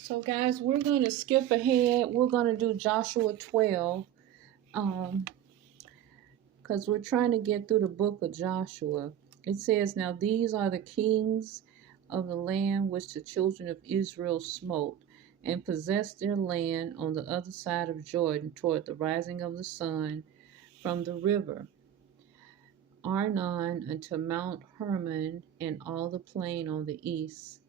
So guys, we're going to skip ahead. We're going to do Joshua 12 because we're trying to get through the book of Joshua. It says, now these are the kings of the land which the children of Israel smote and possessed their land on the other side of Jordan toward the rising of the sun from the river Arnon unto Mount Hermon and all the plain on the east.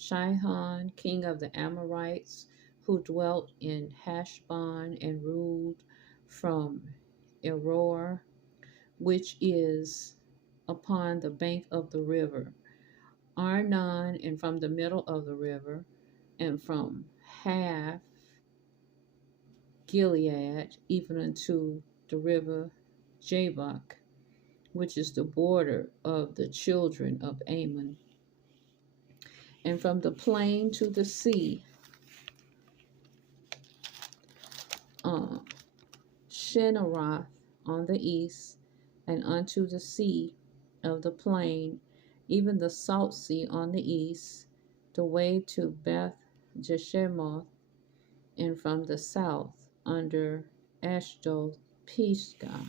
Shihon, king of the Amorites, who dwelt in Heshbon and ruled from Eror, which is upon the bank of the river, Arnon, and from the middle of the river, and from half Gilead, even unto the river Jabbok, which is the border of the children of Ammon, and from the plain to the sea, Shinarath on the east, and unto the sea of the plain, even the salt sea on the east, the way to Beth Jeshemoth, and from the south under Ashdod Pisgah,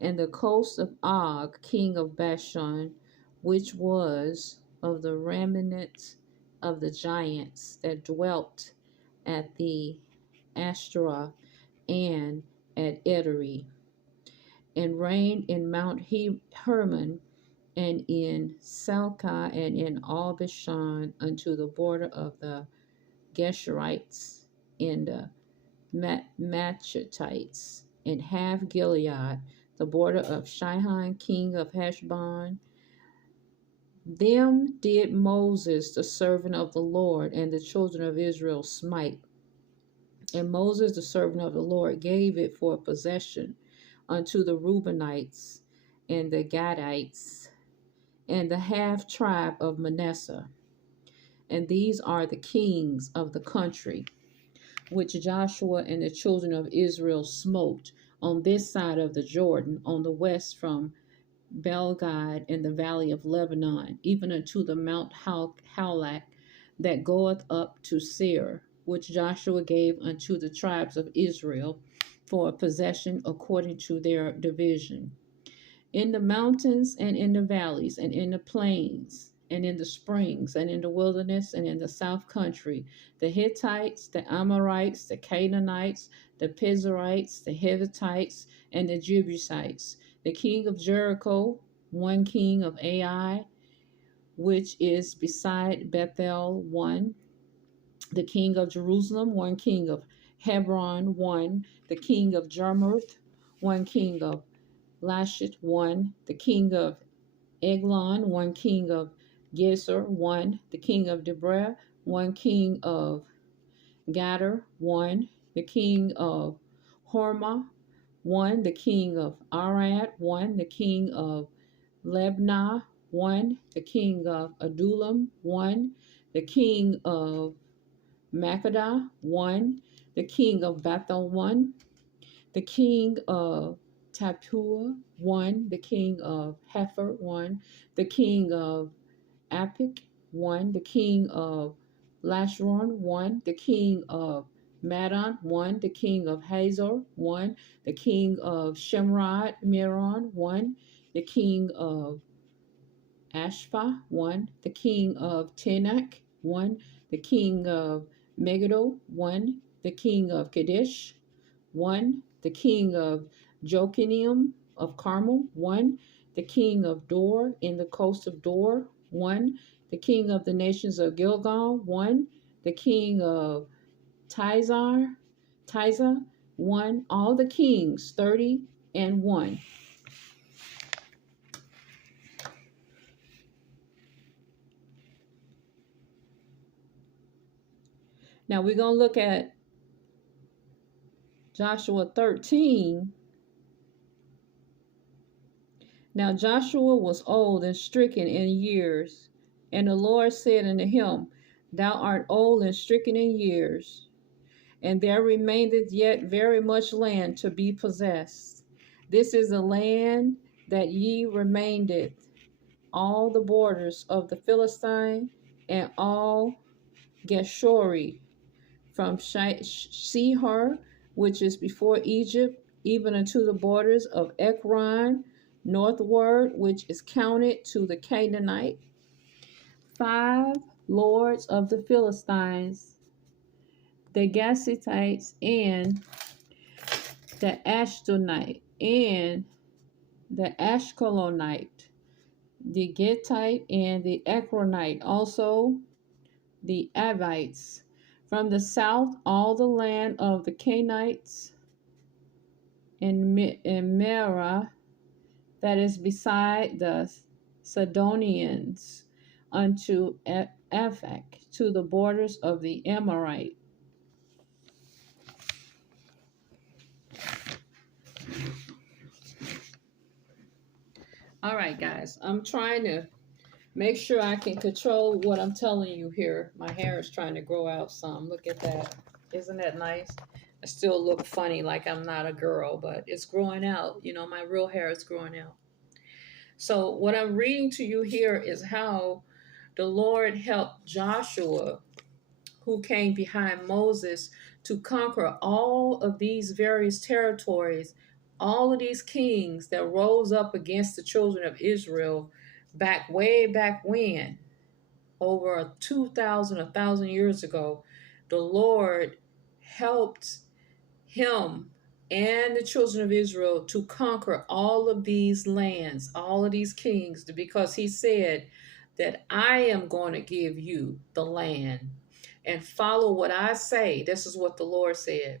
and the coast of Og, king of Bashan, which was of the remnant of the giants that dwelt at the Ashtaroth and at Edrei, and reigned in Mount Hermon, and in Salcah, and in all Bashan, unto the border of the Geshurites and the Machatites, and half Gilead, the border of Shihon, king of Heshbon. Them did Moses, the servant of the Lord, and the children of Israel smite. And Moses, the servant of the Lord, gave it for a possession unto the Reubenites and the Gadites and the half tribe of Manasseh. And these are the kings of the country which Joshua and the children of Israel smote on this side of the Jordan, on the west from Belgad in the valley of Lebanon, even unto the Mount Halak that goeth up to Seir, which Joshua gave unto the tribes of Israel for a possession according to their division. In the mountains and in the valleys and in the plains and in the springs and in the wilderness and in the south country, the Hittites, the Amorites, the Canaanites, the Perizzites, the Hittites, and the Jebusites, the king of Jericho, one king of Ai, which is beside Bethel, one, the king of Jerusalem, one king of Hebron, one, the king of Jarmuth, one king of Lashet, one, the king of Eglon, one king of Gezer, one, the king of Deborah, one king of Gader, one, the king of Hormah, one, the king of Arad, one, the king of Lebnah, one, the king of Adullam, one, the king of Makkedah, one, the king of Bethel, one, the king of Tapua, one, the king of Hefer, one, the king of Apik, one, the king of Lashron, one, the king of Madon, one, the king of Hazor, one, the king of Shemrod, Miron, one, the king of Ashpha, one, the king of Tenak, one, the king of Megiddo, one, the king of Kadesh, one, the king of Jokineam of Carmel, one, the king of Dor in the coast of Dor, one, the king of the nations of Gilgal, one, the king of Tiza, one, all the kings, 30 and 1. Now we're going to look at Joshua 13. Now Joshua was old and stricken in years, and the Lord said unto him, Thou art old and stricken in years, and there remaineth yet very much land to be possessed. This is the land that ye remaineth, all the borders of the Philistine, and all Geshuri, from Sihar, which is before Egypt, even unto the borders of Ekron, northward, which is counted to the Canaanite. 5 lords of the Philistines, the Gassitites, and the Ashdodite, and the Ashkelonite, the Gittite, and the Ekronite, also the Avites. From the south, all the land of the Canaanites in Merah, that is beside the Sidonians, unto Aphek, to the borders of the Amorite. All right, guys, I'm trying to make sure I can control what I'm telling you here. My hair is trying to grow out some. Look at that. Isn't that nice? I still look funny like I'm not a girl, but it's growing out. You know, my real hair is growing out. So what I'm reading to you here is how the Lord helped Joshua, who came behind Moses, to conquer all of these various territories, all of these kings that rose up against the children of Israel back way back when, over 2,000, 1,000 years ago. The Lord helped him and the children of Israel to conquer all of these lands, all of these kings, because he said that I am going to give you the land and follow what I say. This is what the Lord said.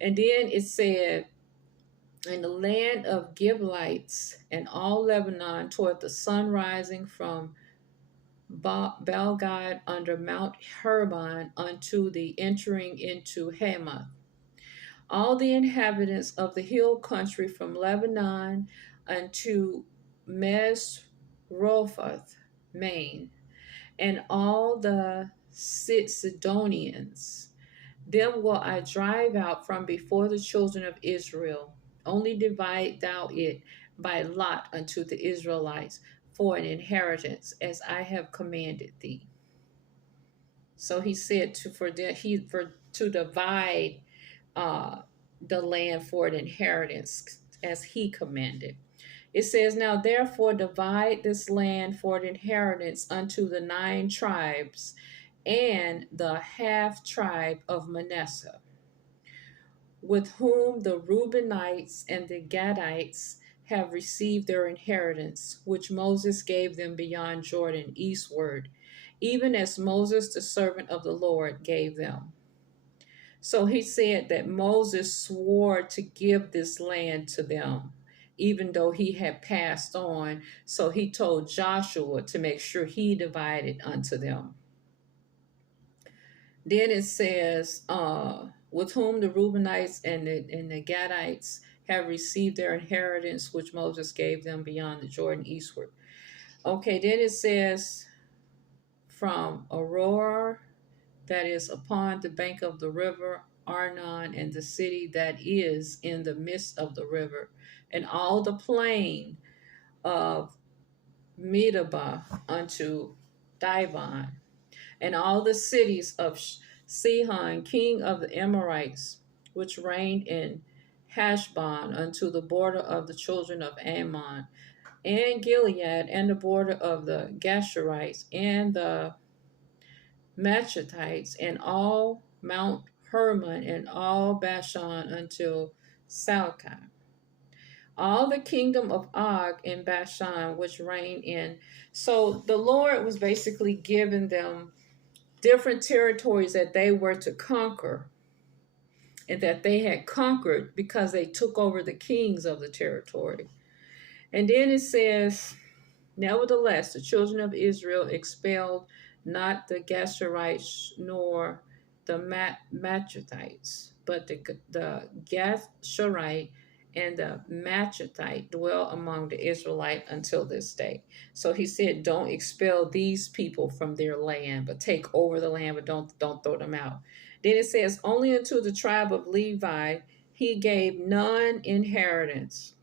And then it said, in the land of Gibeonites and all Lebanon toward the sun rising from Balgad under Mount Hermon unto the entering into Hamath, all the inhabitants of the hill country from Lebanon unto Mesrophoth, Maine, and all the Sidonians, them will I drive out from before the children of Israel. Only divide thou it by lot unto the Israelites for an inheritance, as I have commanded thee. So he said to divide the land for an inheritance as he commanded. It says, now therefore divide this land for an inheritance unto the 9 tribes and the half tribe of Manasseh, with whom the Reubenites and the Gadites have received their inheritance, which Moses gave them beyond Jordan eastward, even as Moses, the servant of the Lord, gave them. So he said that Moses swore to give this land to them, even though he had passed on. So he told Joshua to make sure he divided unto them. Then it says, with whom the Reubenites and the Gadites have received their inheritance, which Moses gave them beyond the Jordan eastward. Okay, then it says, from Aurora, that is upon the bank of the river Arnon, and the city that is in the midst of the river, and all the plain of Medeba unto Dibon, and all the cities of Sihon, king of the Amorites, which reigned in Heshbon, unto the border of the children of Ammon, and Gilead, and the border of the Geshurites, and the Machachites, and all Mount Hermon, and all Bashan until Salcah. All the kingdom of Og in Bashan, which reigned in. So the Lord was basically giving them different territories that they were to conquer, and that they had conquered because they took over the kings of the territory. And then it says, nevertheless, the children of Israel expelled not the Geshurites nor the Machachites, but the Geshurite and the Machathite dwell among the Israelite until this day. So he said, don't expel these people from their land, but take over the land, but don't throw them out. Then it says, only unto the tribe of Levi he gave none inheritance.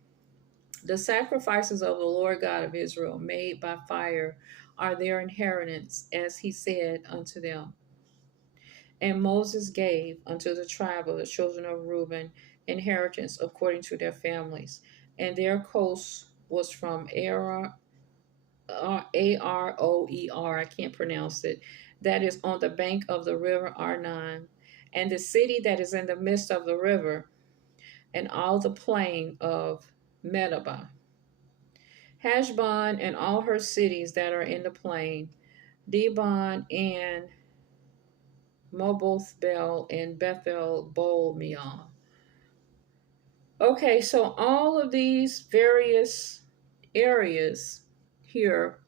The sacrifices of the Lord God of Israel, made by fire, are their inheritance, as he said unto them. And Moses gave unto the tribe of the children of Reuben inheritance according to their families. And their coast was from Aroer, I can't pronounce it, that is on the bank of the river Arnon, and the city that is in the midst of the river, and all the plain of Medeba, Heshbon and all her cities that are in the plain, Dibon and Mobothbel and Bethel Bol Meon. Okay, so all of these various areas here,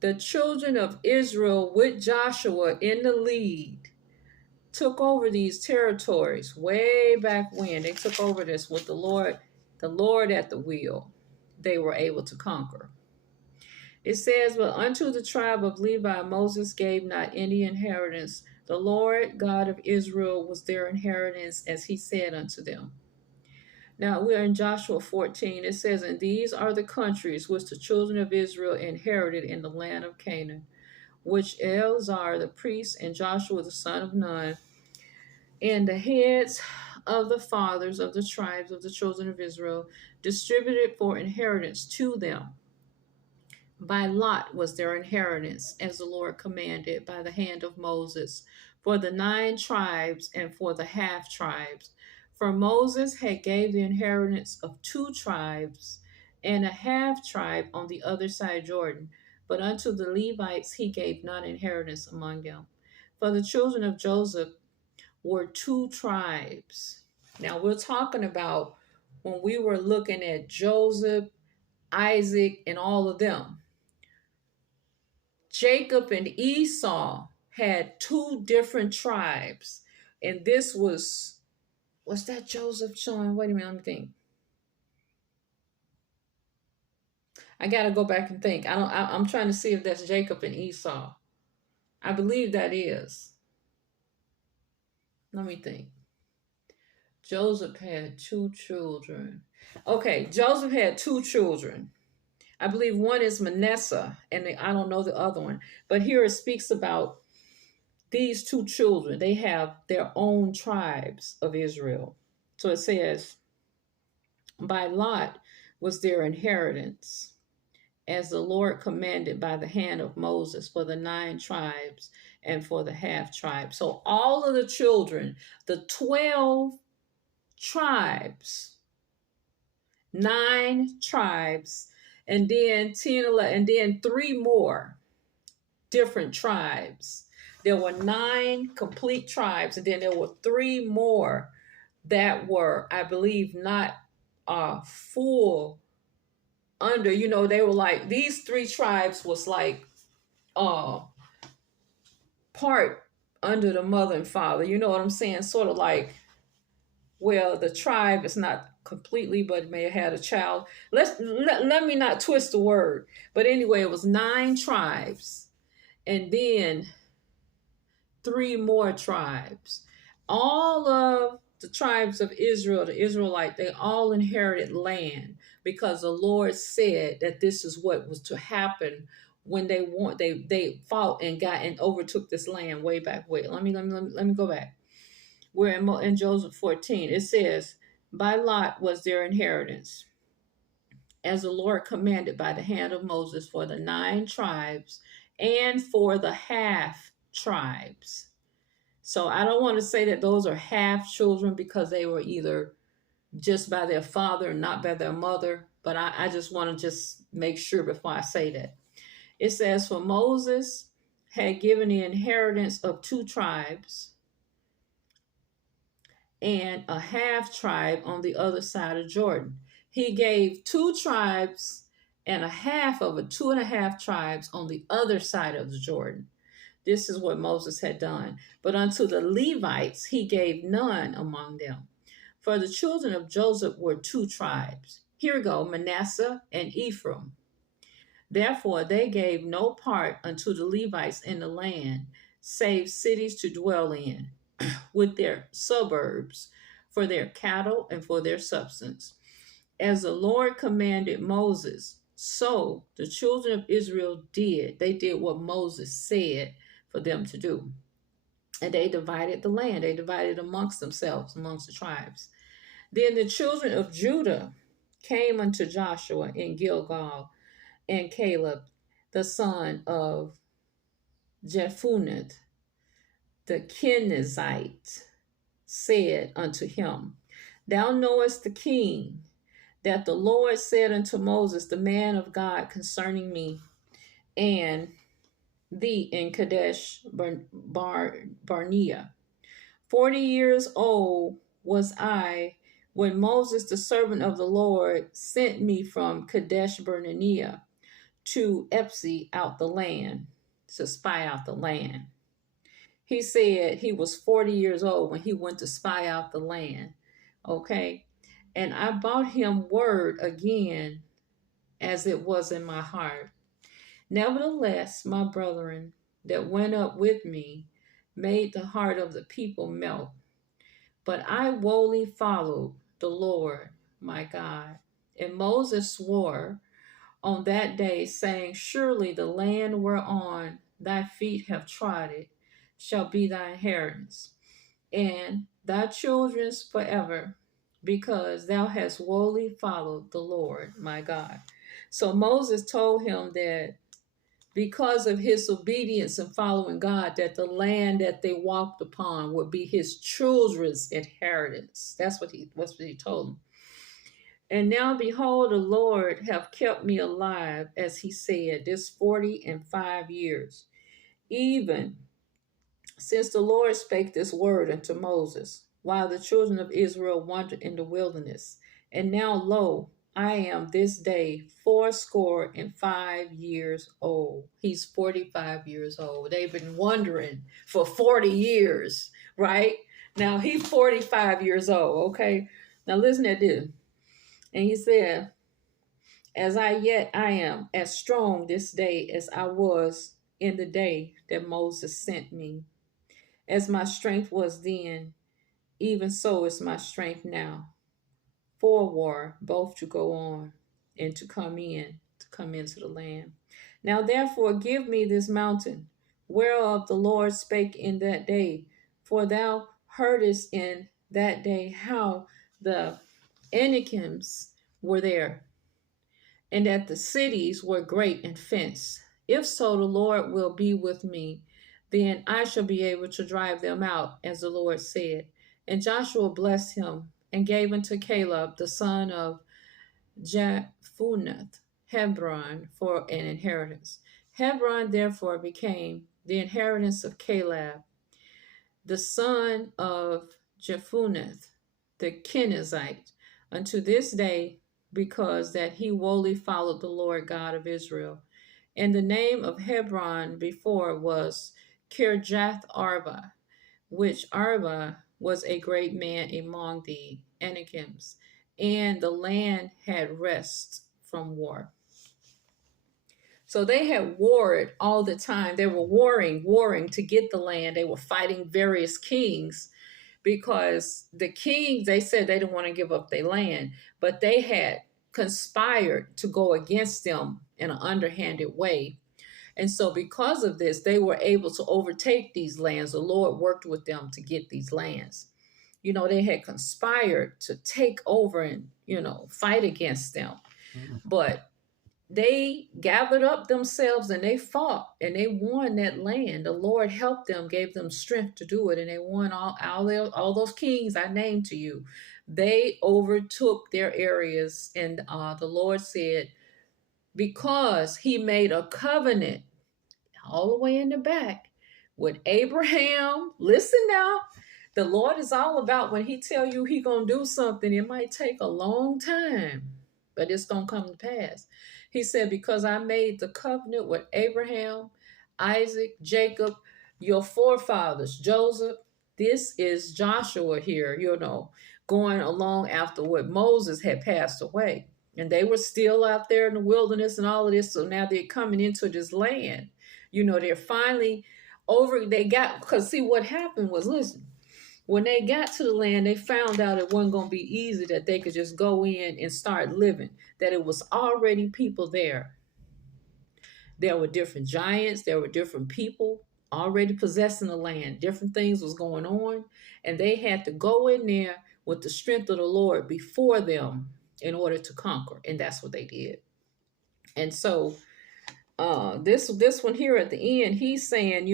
the children of Israel with Joshua in the lead took over these territories way back when. They took over this with the Lord at the wheel. They were able to conquer. It says, but unto the tribe of Levi Moses gave not any inheritance. The Lord God of Israel was their inheritance, as he said unto them. Now we're in Joshua 14. It says, and these are the countries which the children of Israel inherited in the land of Canaan, which Eleazar the priest and Joshua the son of Nun and the heads of the fathers of the tribes of the children of Israel distributed for inheritance to them. By lot was their inheritance, as the Lord commanded by the hand of Moses, for the 9 tribes and for the half tribes. For Moses had gave the inheritance of 2 tribes and a half tribe on the other side Jordan, but unto the Levites he gave none inheritance among them. For the children of Joseph were 2 tribes. Now we're talking about when we were looking at Joseph, Isaac, and all of them. Jacob and Esau had 2 different tribes. And this was that Joseph, Sean? Wait a minute, let me think. I gotta go back and think. I'm trying to see if that's Jacob and Esau. I believe that is. Let me think. Joseph had 2 children. Okay, Joseph had 2 children. I believe one is Manasseh, and I don't know the other one. But here it speaks about these 2 children. They have their own tribes of Israel. So it says, by lot was their inheritance, as the Lord commanded by the hand of Moses, for the 9 tribes and for the half tribe. So all of the children, the 12 tribes, 9 tribes, and then 10, 11, and then 3 more different tribes. There were 9 complete tribes, and then there were 3 more that were, I believe, not full under, they were like, these 3 tribes was like part under the mother and father. You know what I'm saying? Sort of like, well, the tribe is not completely, but may have had a child. Let me not twist the word. But anyway, it was 9 tribes. And then 3 more tribes. All of the tribes of Israel, the Israelite, they all inherited land because the Lord said that this is what was to happen when they fought and got and overtook this land way back. Wait, let me go back. We're in Joseph 14. It says, by lot was their inheritance, as the Lord commanded by the hand of Moses, for the 9 tribes and for the half tribes. So I don't want to say that those are half children because they were either just by their father and not by their mother. But I just want to just make sure before I say that. It says, for Moses had given the inheritance of 2 tribes and a half tribe on the other side of Jordan. He gave 2 tribes and a half of 2.5 tribes on the other side of the Jordan. This is what Moses had done. But unto the Levites he gave none among them. For the children of Joseph were 2 tribes. Here we go, Manasseh and Ephraim. Therefore they gave no part unto the Levites in the land, save cities to dwell in, with their suburbs, for their cattle and for their substance. As the Lord commanded Moses, so the children of Israel did. They did what Moses said for them to do. And they divided the land. They divided amongst themselves, amongst the tribes. Then the children of Judah came unto Joshua in Gilgal, and Caleb, the son of Jephunneh, the Kenizzite, said unto him, Thou knowest the king, that the Lord said unto Moses, the man of God, concerning me and thee in Kadesh Barnea. 40 years old was I when Moses, the servant of the Lord, sent me from Kadesh Barnea to Epsi out the land, to spy out the land. He said he was 40 years old when he went to spy out the land. Okay. And I brought him word again as it was in my heart. Nevertheless, my brethren that went up with me made the heart of the people melt. But I wholly followed the Lord my God. And Moses swore on that day, saying, Surely the land whereon thy feet have trodden shall be thy inheritance, and thy children's forever, because thou hast wholly followed the Lord my God. So Moses told him that because of his obedience and following God, that the land that they walked upon would be his children's inheritance. That's what he told them. And now behold, the Lord have kept me alive, as he said, this 45 years, even since the Lord spake this word unto Moses, while the children of Israel wandered in the wilderness. And now, lo, I am this day 85 years old. He's 45 years old. They've been wandering for 40 years, right? Now he's 45 years old, okay? Now listen to this. And he said, As I yet I am as strong this day as I was in the day that Moses sent me. As my strength was then, even so is my strength now. For war, both to go on and to come into the land. Now therefore give me this mountain, whereof the Lord spake in that day. For thou heardest in that day how the Anakims were there, and that the cities were great and fenced. If so, the Lord will be with me, then I shall be able to drive them out, as the Lord said. And Joshua blessed him and gave unto Caleb, the son of Jephunneh, Hebron for an inheritance. Hebron therefore became the inheritance of Caleb, the son of Jephunneh, the Kenizzite, unto this day, because that he wholly followed the Lord God of Israel. And the name of Hebron before was Kirjath Arba, which Arba was a great man among the Anakims, and the land had rest from war. So they had warred all the time. They were warring to get the land. They were fighting various kings, because the kings, they said they didn't want to give up their land, but they had conspired to go against them in an underhanded way. And so because of this, they were able to overtake these lands. The Lord worked with them to get these lands. They had conspired to take over and, fight against them. But they gathered up themselves and they fought and they won that land. The Lord helped them, gave them strength to do it, and they won all those kings I named to you. They overtook their areas, and the Lord said, because he made a covenant all the way in the back with Abraham. Listen now, the Lord is all about, when he tell you he gonna do something, it might take a long time, but it's gonna come to pass. He said, because I made the covenant with Abraham, Isaac, Jacob, your forefathers, Joseph. This is Joshua here, going along after what Moses had passed away. And they were still out there in the wilderness and all of this. So now they're coming into this land. They're finally because see, what happened was, listen, when they got to the land, they found out it wasn't going to be easy that they could just go in and start living, that it was already people there. There were different giants, there were different people already possessing the land. Different things was going on, and they had to go in there with the strength of the Lord before them in order to conquer, and that's what they did. And so this one here at the end, he's saying,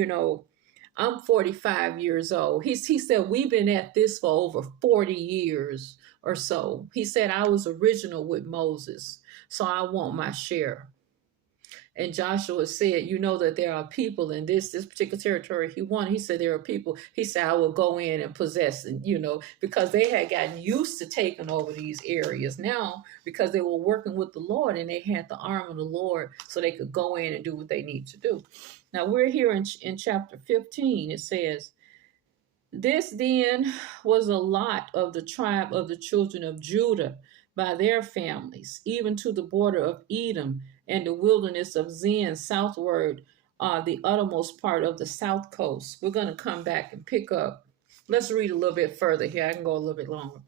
I'm 45 years old. He said we've been at this for over 40 years or so. He said I was original with Moses, so I want my share. And Joshua said, you know that there are people in this particular territory he won. He said there are people. He said I will go in and possess, and because they had gotten used to taking over these areas now because they were working with the Lord and they had the arm of the Lord, so they could go in and do what they need to do. Now we're here in chapter 15. It says, this then was a lot of the tribe of the children of Judah by their families, even to the border of Edom and the wilderness of Zin, southward, the uttermost part of the south coast. We're going to come back and pick up. Let's read a little bit further here. I can go a little bit longer.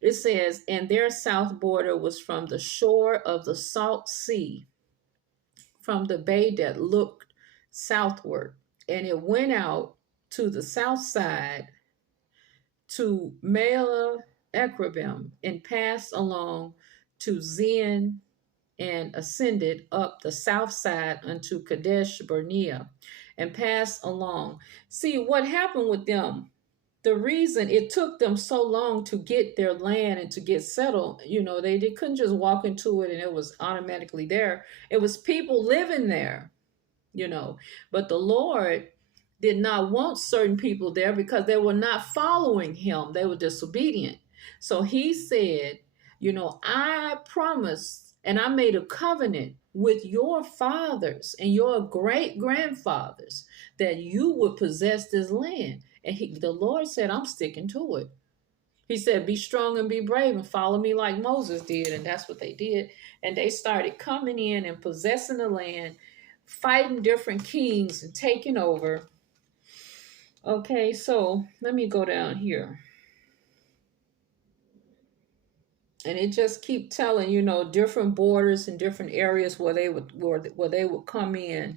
It says, and their south border was from the shore of the Salt Sea, from the bay that looked southward, and it went out to the south side to Mela Ekrabim, and passed along to Zin, and ascended up the south side unto Kadesh Barnea, and passed along. See what happened with them. The reason it took them so long to get their land and to get settled, they couldn't just walk into it and it was automatically there. It was people living there, but the Lord did not want certain people there because they were not following him. They were disobedient. So he said, I promised and I made a covenant with your fathers and your great grandfathers that you would possess this land. And the Lord said, I'm sticking to it. He said, be strong and be brave and follow me like Moses did. And that's what they did. And they started coming in and possessing the land, fighting different kings and taking over. Okay, so let me go down here. And it just keep telling, different borders and different areas where they would come in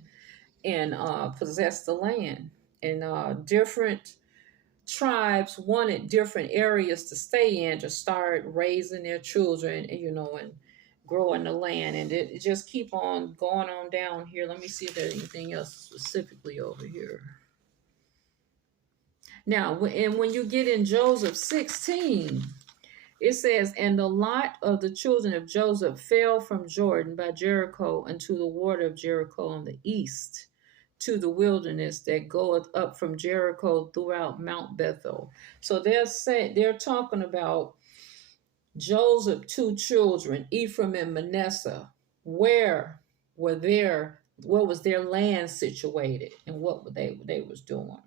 and possess the land. And different tribes wanted different areas to stay in to start raising their children, and growing the land. And it just keep on going on down here. Let me see if there's anything else specifically over here. Now, and when you get in Joseph 16, it says, and the lot of the children of Joseph fell from Jordan by Jericho unto the water of Jericho on the east, to the wilderness that goeth up from Jericho throughout Mount Bethel. So they're talking about Joseph's two children, Ephraim and Manasseh. Where was their land situated, and what they was doing?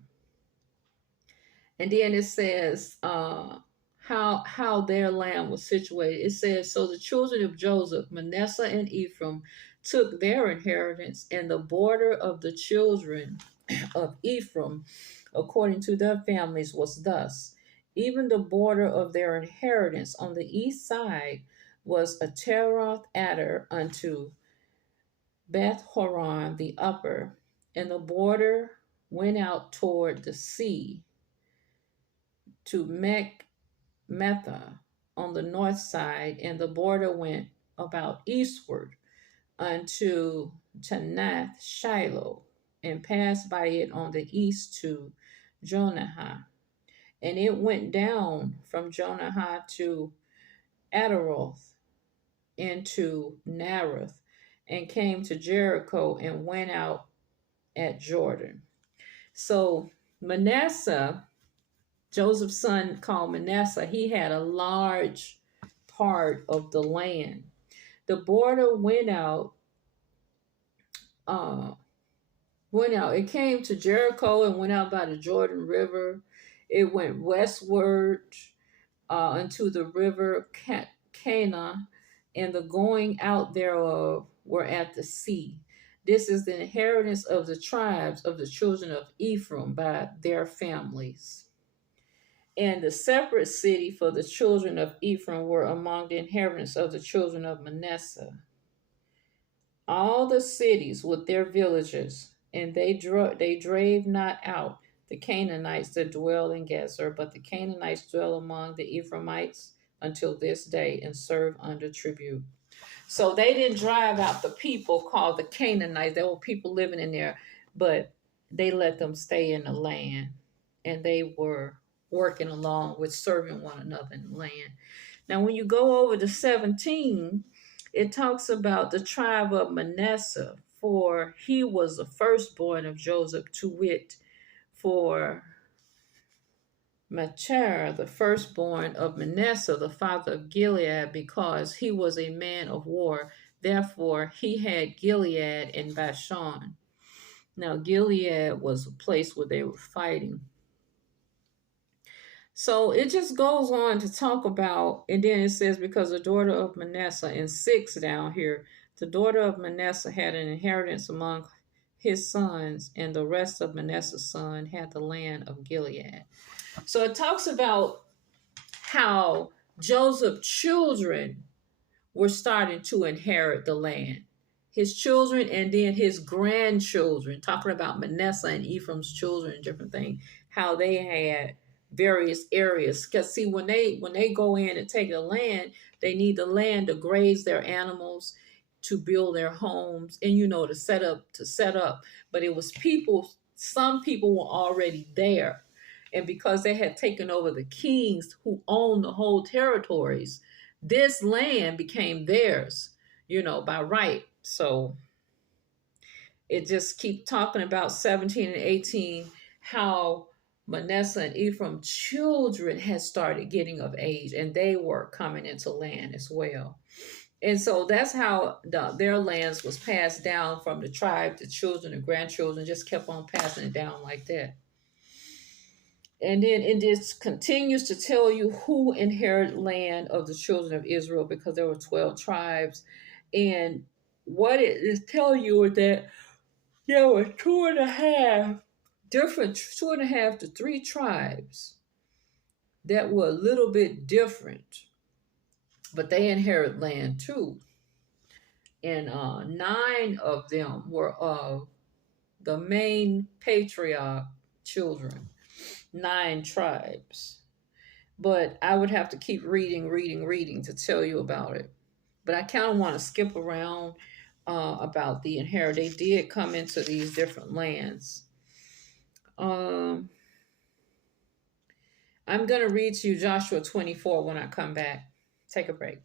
And then it says how their land was situated. It says, so the children of Joseph, Manasseh and Ephraim, took their inheritance, and the border of the children of Ephraim, according to their families, was thus. Even the border of their inheritance on the east side was a Teroth Adar unto Beth Horon the upper, and the border went out toward the sea to Metha on the north side, and the border went about eastward unto Tanath Shiloh, and passed by it on the east to Jonahah. And it went down from Jonahah to Adaroth into Naroth, and came to Jericho, and went out at Jordan. So Manasseh, Joseph's son called Manasseh, he had a large part of the land. The border went out. It came to Jericho and went out by the Jordan River. It went westward unto the river Cana, and the going out thereof were at the sea. This is the inheritance of the tribes of the children of Ephraim by their families. And the separate city for the children of Ephraim were among the inheritance of the children of Manasseh. All the cities with their villages And they drave not out the Canaanites that dwell in Gezer, but the Canaanites dwell among the Ephraimites until this day and serve under tribute. So they didn't drive out the people called the Canaanites. There were people living in there, but they let them stay in the land, and they were working along with serving one another in the land. Now, when you go over to 17, it talks about the tribe of Manasseh, for he was the firstborn of Joseph, to wit, for Machir, the firstborn of Manasseh, the father of Gilead, because he was a man of war. Therefore, he had Gilead and Bashan. Now, Gilead was a place where they were fighting. So it just goes on to talk about, and then it says, because the daughter of Manasseh, in 6 down here, the daughter of Manasseh had an inheritance among his sons, and the rest of Manasseh's son had the land of Gilead. So it talks about how Joseph's children were starting to inherit the land. His children and then his grandchildren, talking about Manasseh and Ephraim's children, different things, how they had various areas. Because see, when they go in and take the land, they need the land to graze their animals, to build their homes, and to set up. But it was people, some people were already there. And because they had taken over the kings who owned the whole territories, this land became theirs, by right. So it just keep talking about 17 and 18, how Manasseh and Ephraim children had started getting of age, and they were coming into land as well. And so that's how their lands was passed down from the tribe to children and grandchildren, just kept on passing it down like that. And then it just continues to tell you who inherited land of the children of Israel, because there were 12 tribes. And what it is telling you is that there were two and a half to three tribes that were a little bit different, but they inherit land too. And 9 of them were of the main patriarch children, 9 tribes. But I would have to keep reading to tell you about it. But I kind of want to skip around about the inheritance. They did come into these different lands. I'm going to read to you Joshua 24 when I come back. Take a break.